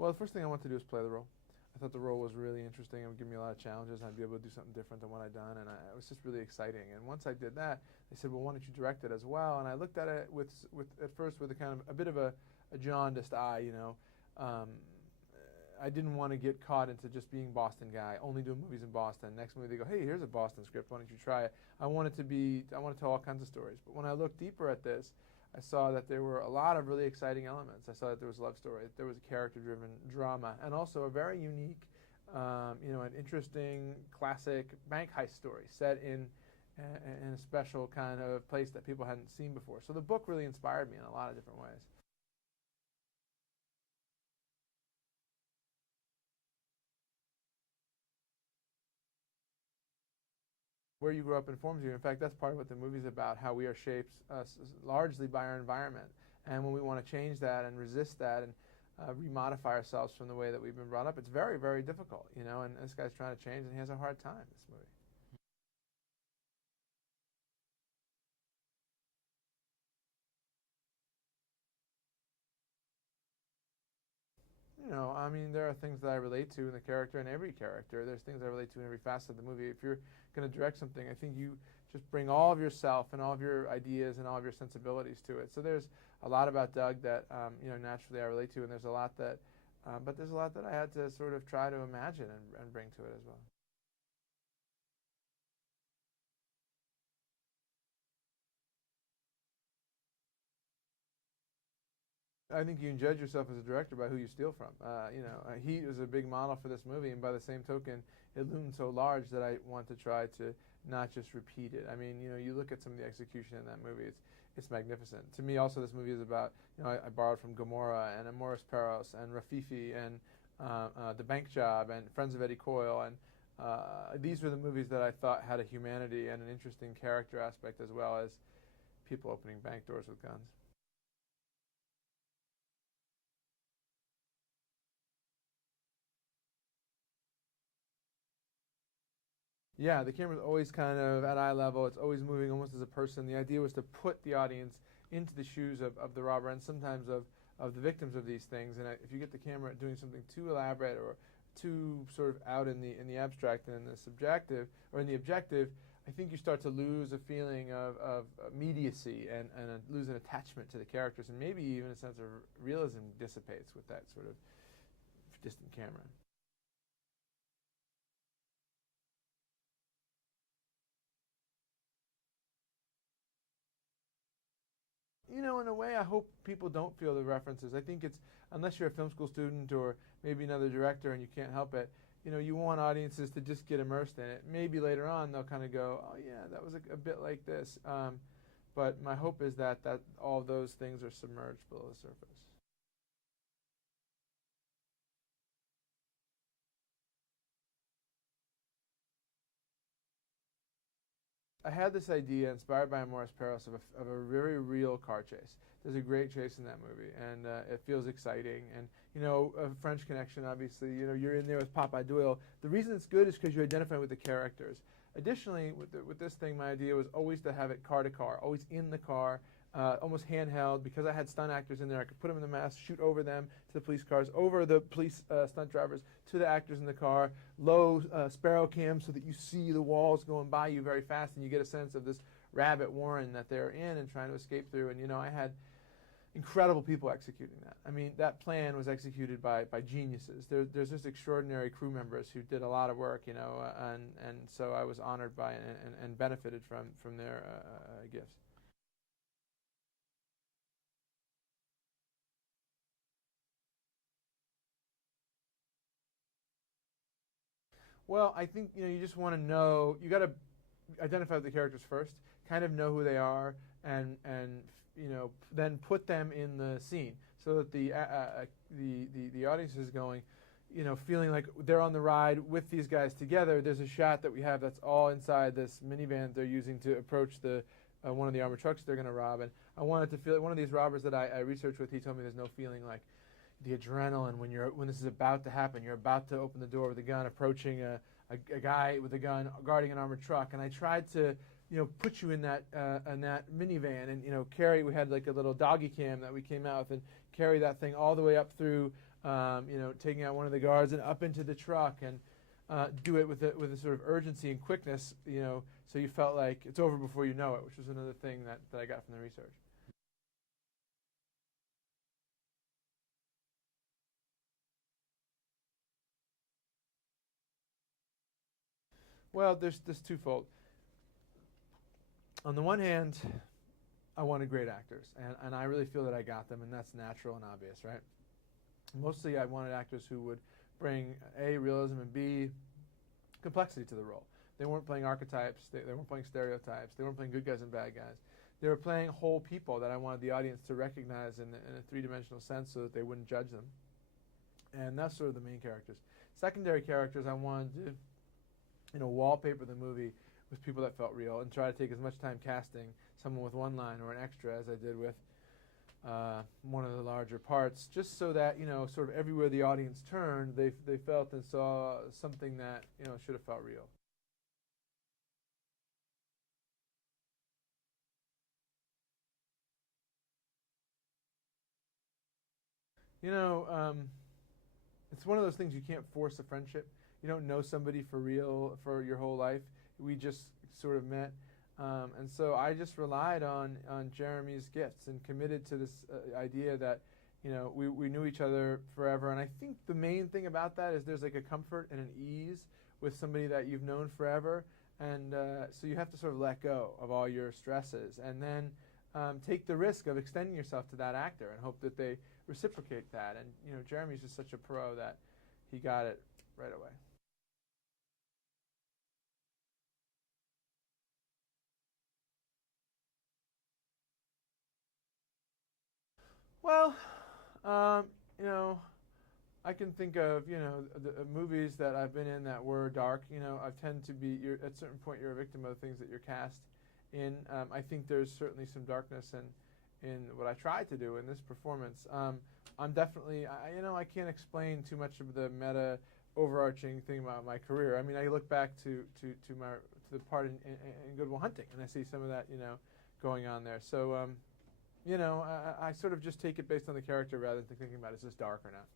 Well, the first thing I wanted to do was play the role. I thought the role was really interesting. It would give me a lot of challenges, and I'd be able to do something different than what I'd done, and it was just really exciting. And once I did that, they said, well, why don't you direct it as well? And I looked at it at first with a kind of a bit of a jaundiced eye, you know. I didn't want to get caught into just being Boston guy, only doing movies in Boston. Next movie they go, hey, here's a Boston script, why don't you try it? I wanted to tell all kinds of stories. But when I looked deeper at this, I saw that there were a lot of really exciting elements. I saw that there was a love story, that there was a character-driven drama, and also a very unique, an interesting classic bank heist story set in a special kind of place that people hadn't seen before. So the book really inspired me in a lot of different ways. Where you grow up informs you. In fact, that's part of what the movie's about, how we are shaped largely by our environment. And when we want to change that and resist that and remodify ourselves from the way that we've been brought up, it's very, very difficult, you know, and this guy's trying to change and he has a hard time in this movie. You know, I mean, there are things that I relate to in the character, in every character. There's things I relate to in every facet of the movie. If you're going to direct something, I think you just bring all of yourself and all of your ideas and all of your sensibilities to it. So there's a lot about Doug that, naturally I relate to, and there's a lot that, but there's a lot that I had to sort of try to imagine and bring to it as well. I think you can judge yourself as a director by who you steal from. He was a big model for this movie, and by the same token, it loomed so large that I want to try to not just repeat it. I mean, you look at some of the execution in that movie; it's magnificent. To me, also, this movie is about. I borrowed from Gomorrah and Amores Perros and Rafifi and The Bank Job and Friends of Eddie Coyle, and these were the movies that I thought had a humanity and an interesting character aspect, as well as people opening bank doors with guns. Yeah, the camera's always kind of at eye level. It's always moving almost as a person. The idea was to put the audience into the shoes of the robber and sometimes of the victims of these things. And if you get the camera doing something too elaborate or too sort of out in the abstract and in the subjective or in the objective, I think you start to lose a feeling of immediacy and lose an attachment to the characters, and maybe even a sense of realism dissipates with that sort of distant camera. In a way, I hope people don't feel the references. I think it's, unless you're a film school student or maybe another director and you can't help it, you want audiences to just get immersed in it. Maybe later on they'll kind of go, oh yeah, that was a bit like this. But my hope is that all those things are submerged below the surface. I had this idea, inspired by Morris Paris, of a very real car chase. There's a great chase in that movie, and it feels exciting. And, a French connection, obviously. You're in there with Papa Doyle. The reason it's good is because you identify with the characters. Additionally, with this thing, my idea was always to have it car to car, always in the car, almost handheld. Because I had stunt actors in there, I could put them in the mask, shoot over them to the police cars, over the police stunt drivers to the actors in the car, low sparrow cam so that you see the walls going by you very fast and you get a sense of this rabbit warren that they're in and trying to escape through. And, I had incredible people executing that. I mean, that plan was executed by geniuses. There's just extraordinary crew members who did a lot of work, and so I was honored by and benefited from their gifts. Well, I think you just want to know. You got to identify with the characters first, kind of know who they are, and then put them in the scene so that the audience is going, feeling like they're on the ride with these guys together. There's a shot that we have that's all inside this minivan they're using to approach the one of the armored trucks they're going to rob, and I wanted to feel like one of these robbers that I researched with. He told me there's no feeling like the adrenaline when this is about to happen. You're about to open the door with a gun, approaching a guy with a gun guarding an armored truck. And I tried to put you in that minivan and carry. We had like a little doggy cam that we came out with and carry that thing all the way up through taking out one of the guards and up into the truck, and do it with a sort of urgency and quickness, so you felt like it's over before you know it, which was another thing that I got from the research. Well, there's twofold. On the one hand, I wanted great actors, and I really feel that I got them, and that's natural and obvious, right? Mostly I wanted actors who would bring A, realism, and B, complexity to the role. They weren't playing archetypes, they weren't playing stereotypes, they weren't playing good guys and bad guys. They were playing whole people that I wanted the audience to recognize in a three-dimensional sense so that they wouldn't judge them. And that's sort of the main characters. Secondary characters, I wanted to wallpaper the movie with people that felt real and try to take as much time casting someone with one line or an extra as I did with one of the larger parts, just so that, sort of everywhere the audience turned, they felt and saw something that, should have felt real. It's one of those things you can't force a friendship. You don't know somebody for real for your whole life. We just sort of met. And so I just relied on Jeremy's gifts and committed to this idea that, we knew each other forever. And I think the main thing about that is there's like a comfort and an ease with somebody that you've known forever. And so you have to sort of let go of all your stresses and then take the risk of extending yourself to that actor and hope that they reciprocate that. And, Jeremy's just such a pro that he got it right away. Well, I can think of, the movies that I've been in that were dark. I tend to be, at a certain point you're a victim of the things that you're cast in. I think there's certainly some darkness in what I tried to do in this performance. I'm definitely, I can't explain too much of the meta overarching thing about my career. I mean, I look back to the part in Good Will Hunting, and I see some of that, going on there. So, I sort of just take it based on the character rather than thinking about is this dark or not.